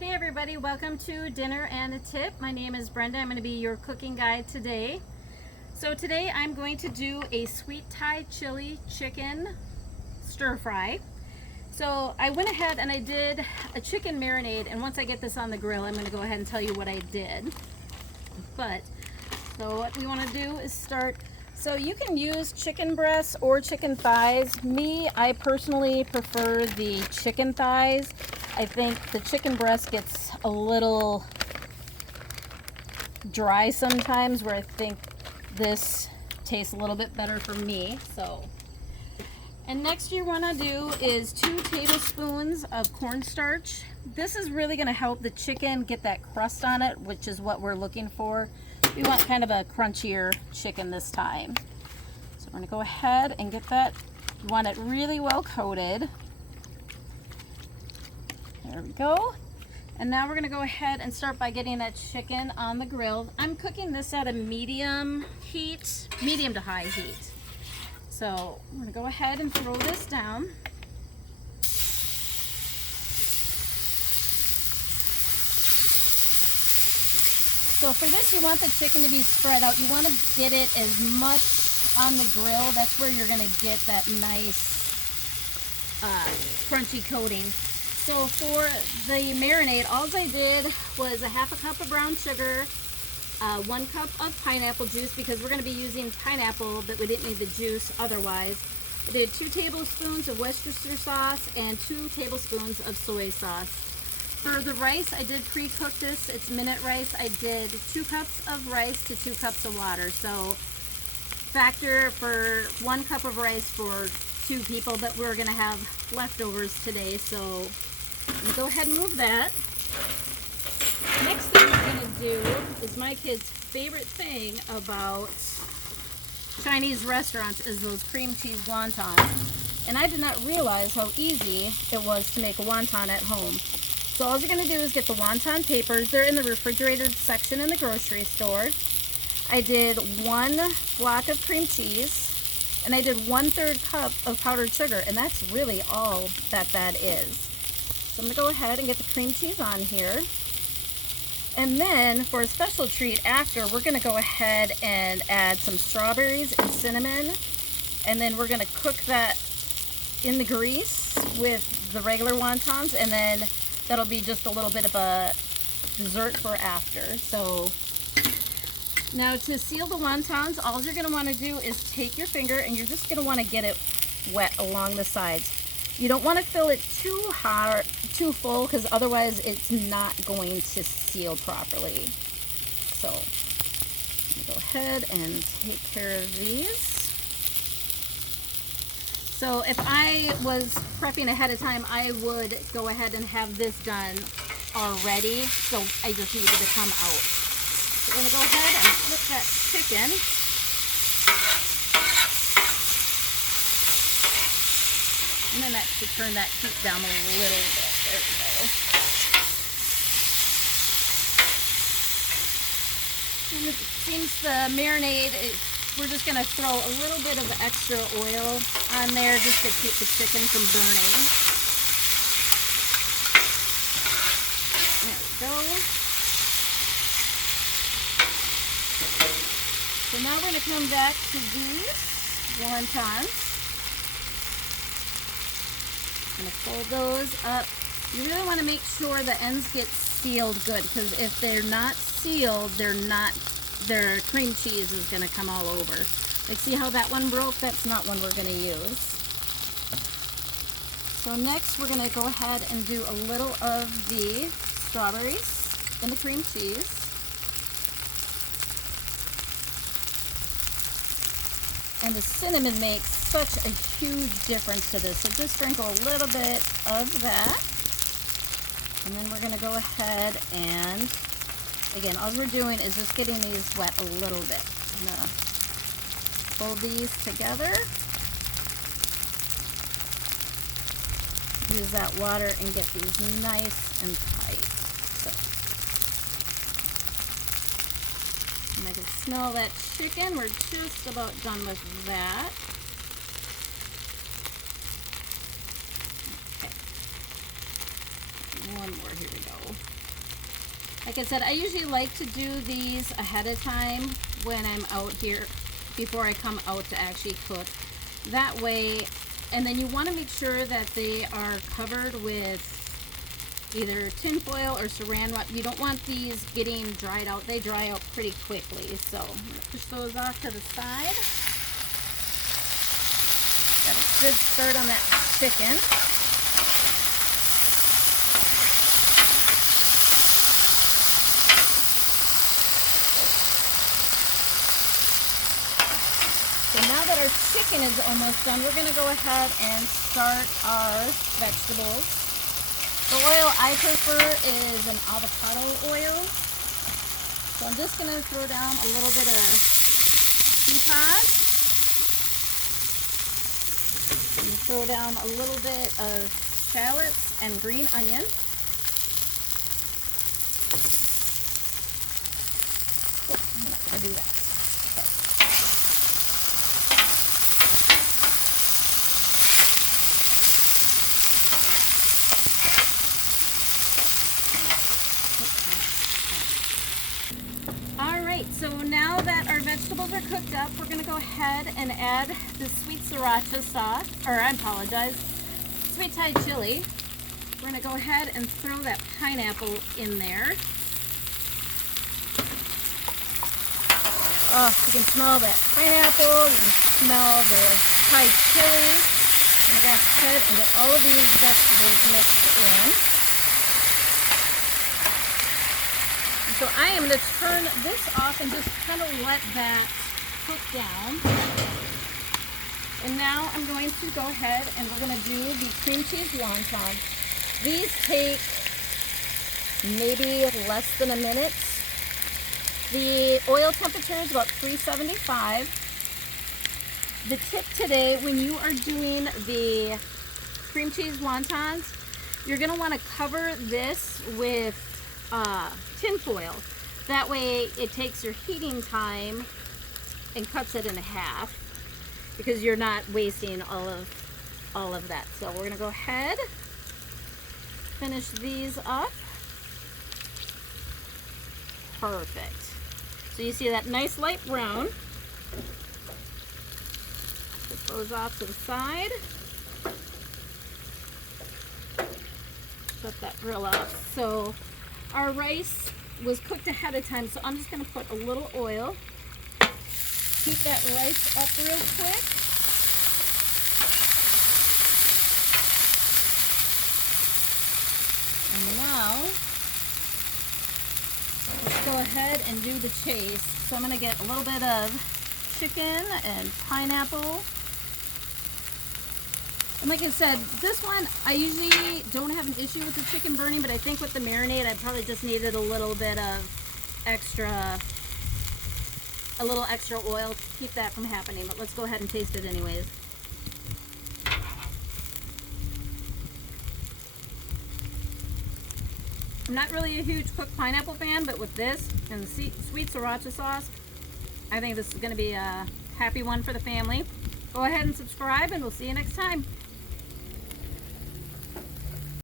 Hey everybody, welcome to Dinner and a Tip. My name is Brenda. I'm going to be your cooking guide today. So today I'm going to do a sweet Thai chili chicken stir fry. So I went ahead and I did a chicken marinade, and once I get this on the grill I'm going to go ahead and tell you what I did. So what we want to do is start. So you can use chicken breasts or chicken thighs. I personally prefer the chicken thighs. I think the chicken breast gets a little dry sometimes, where I think this tastes a little bit better for me. And next you want to do is 2 tablespoons of cornstarch. This is really going to help the chicken get that crust on it, which is what we're looking for. We want kind of a crunchier chicken this time. So we're going to go ahead and get that. You want it really well coated. There we go. And now we're going to go ahead and start by getting that chicken on the grill. I'm cooking this at a medium to high heat. So I'm going to go ahead and throw this down. So for this, you want the chicken to be spread out. You want to get it as much on the grill. That's where you're going to get that nice crunchy coating. So for the marinade, all I did was a half a cup of brown sugar, 1 cup of pineapple juice, because we're going to be using pineapple, but we didn't need the juice otherwise. I did 2 tablespoons of Worcestershire sauce and 2 tablespoons of soy sauce. For the rice, I did pre-cook this. It's minute rice. I did 2 cups of rice to 2 cups of water. So factor for 1 cup of rice for 2 people, but we're going to have leftovers today. So I'm going to go ahead and move that. Next thing we're going to do is my kids' favorite thing about Chinese restaurants is those cream cheese wontons. And I did not realize how easy it was to make a wonton at home. So all you're going to do is get the wonton papers. They're in the refrigerated section in the grocery store. I did 1 block of cream cheese, and I did 1/3 cup of powdered sugar, and that's really all that is. So I'm going to go ahead and get the cream cheese on here. And then for a special treat after, we're going to go ahead and add some strawberries and cinnamon, and then we're going to cook that in the grease with the regular wontons, and then that'll be just a little bit of a dessert for after. So now to seal the wontons, all you're going to want to do is take your finger and you're just going to want to get it wet along the sides. You don't want to fill it too full, because otherwise it's not going to seal properly. So go ahead and take care of these. So if I was prepping ahead of time, I would go ahead and have this done already. So I just needed to come out. So we're going to go ahead and flip that chicken. And then that should turn that heat down a little bit. There we go. And it seems the marinade, we're just going to throw a little bit of extra oil on there just to keep the chicken from burning. There we go. So now we're going to come back to these wontons. I'm going to fold those up. You really want to make sure the ends get sealed good, because if they're not sealed, their cream cheese is going to come all over. Like, see how that one broke? That's not one we're going to use. So next we're going to go ahead and do a little of the strawberries and the cream cheese. And the cinnamon makes such a huge difference to this. So just sprinkle a little bit of that. And then we're going to go ahead and, again, all we're doing is just getting these wet a little bit. I'm going to fold these together. Use that water and get these nice and tight. And I can smell that chicken. We're just about done with that. Okay. One more, here we go. Like I said, I usually like to do these ahead of time when I'm out here, before I come out to actually cook. That way, and then you want to make sure that they are covered with either tin foil or saran wrap. You don't want these getting dried out. They dry out pretty quickly. So I'm going to push those off to the side. Got a good start on that chicken. So now that our chicken is almost done, we're going to go ahead and start our vegetables. The oil I prefer is an avocado oil. So I'm just going to throw down a little bit of pea pods. I'm going to throw down a little bit of shallots and green onion. I'm not going to do that. So now that our vegetables are cooked up, we're going to go ahead and add the sweet sriracha sauce, or I apologize, sweet Thai chili. We're going to go ahead and throw that pineapple in there. Oh, you can smell that pineapple, you can smell the Thai chili. I'm going to go ahead and get all of these vegetables mixed in. So I am going to turn this off and just kind of let that cook down. And now I'm going to go ahead and we're going to do the cream cheese wontons. These take maybe less than a minute. The oil temperature is about 375. The tip today, when you are doing the cream cheese wontons, you're going to want to cover this with tin foil. That way it takes your heating time and cuts it in half, because you're not wasting all of that. So we're gonna go ahead, finish these up. Perfect. So you see that nice light brown. Put those off to the side. Shut that grill off. So our rice was cooked ahead of time, so I'm just going to put a little oil. Heat that rice up real quick. And now, let's go ahead and do the chase. So I'm going to get a little bit of chicken and pineapple. And like I said, this one, I usually don't have an issue with the chicken burning, but I think with the marinade, I probably just needed a little bit of extra oil to keep that from happening. But let's go ahead and taste it anyways. I'm not really a huge cooked pineapple fan, but with this and the sweet sriracha sauce, I think this is going to be a happy one for the family. Go ahead and subscribe, and we'll see you next time.